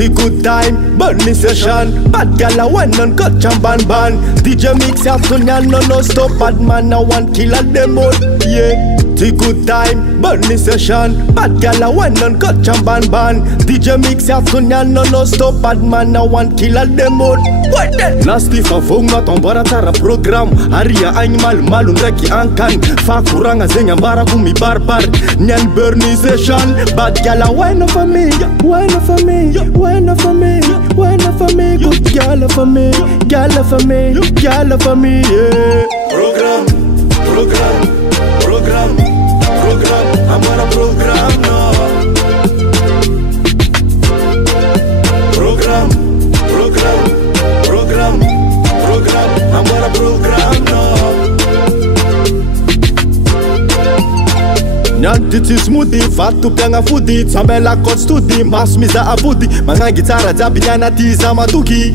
The good time, burning session. Bad gal a wine and cut jam ban. DJ mix afternoon, no stop. Bad man a one killer them all. Yeah. The good time, burning session. Bad gal a wine and cut jam ban. DJ mix afternoon, no stop. Bad man a one killer them all. What that? Nasty fa vongma tombora tara program. Aria animal malun reki ankan. Fa kuranga zenya mbara kumi barbar. Nyan burning session. Bad gal a wine for me, wine for me, wine for me, wine for me. Good gal for me, gal for me, gal for me. Yeah. Program, program, program, program. I'm on a program now. Program, program, program, program. I'm on a program now. Nyanti smoothie, fatu pianga foodie. Samela kot studi, mas miza abudi. Mga gitara jabi nyana tiza matuki.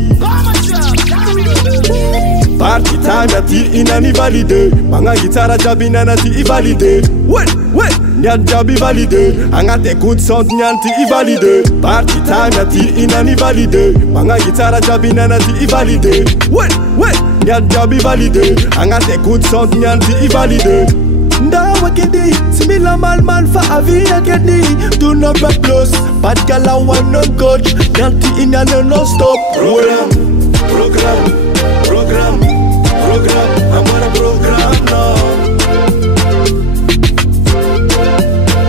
Party time yati inani valide. Mga gitara jabi nyana ti ivalide. Wait, nyan jabi valide. Angate good sound nyanti ivalide. Party time yati inani valide. Mga gitara jabi nyana ti ivalide. Wait, nyan jabi valide. Angate good sound nyanti ivalide. Ndawa kedi, simila mal fa avia kedi. Do not back close, bad gal a one on coach. Nyanti in and no stop. Program, program, program, program. I'm on a program now.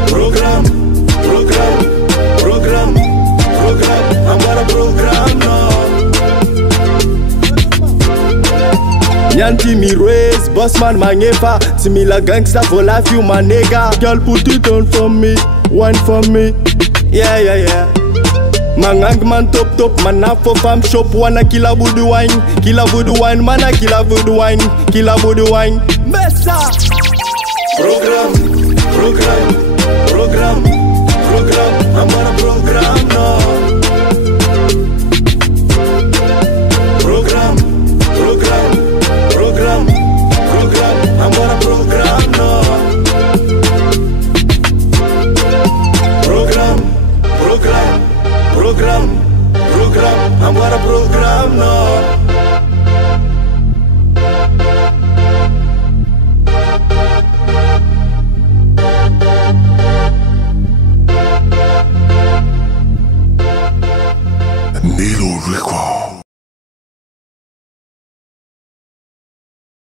Program, program, program, program. I'm on a program now. Nyanti mi raise, bossman mangefa. Simila gangsta for life, you my nigga. Girl put it on for me, wine for me. Yeah. Mangang man top, man up for farm shop. Wanna kill a voodoo wine, man a kill a voodoo wine. Messa. Program, program, program, program. I'm on a program now. Program, program, program, program. I'm on a program now. Program, program, program, program. I'm on a program now. Nouveaute.